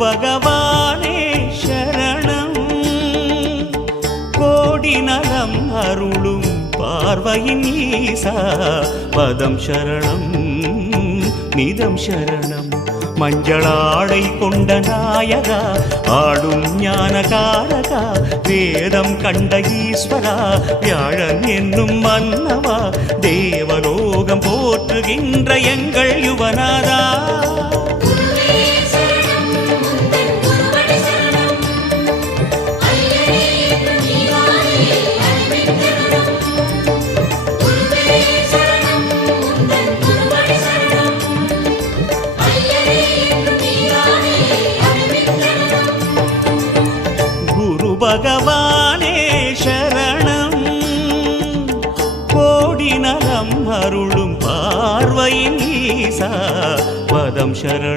பகவானே சரணம் கோடி நலம் அருளும் பார்வையின் ஈசா பதம் சரணம் நிதம் சரணம் மஞ்சளாடை கொண்ட நாயகா ஆடும் ஞானகாரகா வேதம் கண்ட ஈஸ்வரா வியாழன் என்னும் மன்னவா தேவலோகம் போற்றுகின்ற எங்கள் யுவனாதா பகவானே சரணம் கோடி நலம் அருளும் பார்வையின் ஈசா பதம் சரணம்